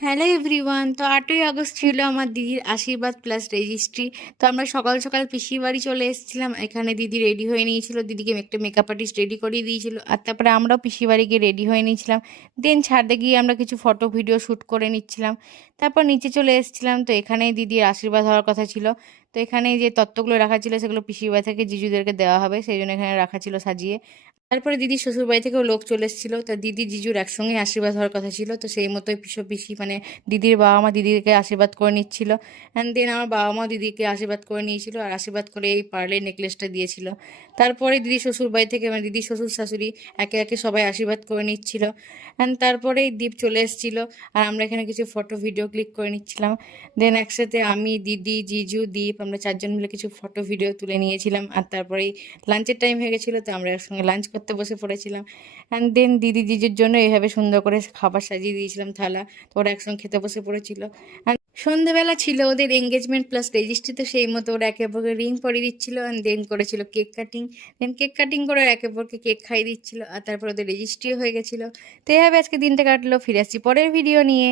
Hello everyone, তো 8ই August ছিল আমার দিদির আশীর্বাদ প্লাস রেজিস্ট্রি। তো আমরা সকাল সকাল পিসির বাড়ি চলে এসেছিলাম। এখানে দিদি রেডি হয়ে নিয়েছিল, দিদিকে একটা মেকআপ আর্টিস্ট রেডি করিয়ে দিয়েছিল, আর তারপরে আমরাও পিসির বাড়ি গিয়ে রেডি হয়ে নিয়েছিলাম। দেন ছাদে গিয়ে আমরা কিছু ফটো ভিডিও শ্যুট করে নিচ্ছিলাম। তারপর নিচে চলে এসেছিলাম, তো এখানেই দিদির আশীর্বাদ হওয়ার কথা ছিল। তো এখানে যে তত্ত্বগুলো রাখা ছিল সেগুলো পিসির বাড়ি থেকে জিজুদেরকে দেওয়া হবে, সেই জন্য এখানে রাখা ছিল সাজিয়ে। তারপরে দিদির শ্বশুর বাড়ি থেকেও লোক চলে এসেছিল, তা দিদি জিজুর একসঙ্গে আশীর্বাদ হওয়ার কথা ছিল, তো সেই মতোই পিসি মানে দিদির বাবা মা দিদিকে আশীর্বাদ করে নিচ্ছিল। অ্যান্ড দেন আমার বাবা মা দিদিকে আশীর্বাদ করে নিয়েছিল, আর আশীর্বাদ করে এই পার্লের নেকলেসটা দিয়েছিল। তারপরে দিদির শ্বশুর বাড়ি থেকে মানে দিদির শ্বশুর শাশুড়ি একে একে সবাই আশীর্বাদ করে নিচ্ছিল। অ্যান্ড তারপরেই দীপ চলে এসেছিল, আর আমরা এখানে কিছু ফটো ভিডিও ক্লিক করে নিচ্ছিলাম। দেন একসাথে আমি, দিদি, জিজু, দীপ আমরা চারজন মিলে কিছু ফটো ভিডিও তুলে নিয়েছিলাম। আর তারপরেই লাঞ্চের টাইম হয়ে গেছিলো, তো আমরা একসঙ্গে লাঞ্চ করতে বসে পড়েছিলাম। অ্যান্ড দেন দিদি জিজুর জন্য এইভাবে সুন্দর করে খাবার সাজিয়ে দিয়েছিলাম থালা, তো ওরা একসঙ্গে খেতে বসে পড়েছিল। অ্যান্ড সন্ধেবেলা ছিল ওদের এঙ্গেজমেন্ট প্লাস রেজিস্ট্রি, তো সেই মতো ওরা একে অপরকে রিং পরিয়ে দিচ্ছিল। অ্যান্ড দেন করেছিল কেক কাটিং। দেন কেক কাটিং করে একে অপরকে কেক খাইয়ে দিচ্ছিল, আর তারপর ওদের রেজিস্ট্রিও হয়ে গেছিলো। তো এইভাবে আজকে দিনটা কাটলো। ফিরে আসছি পরের ভিডিও নিয়ে।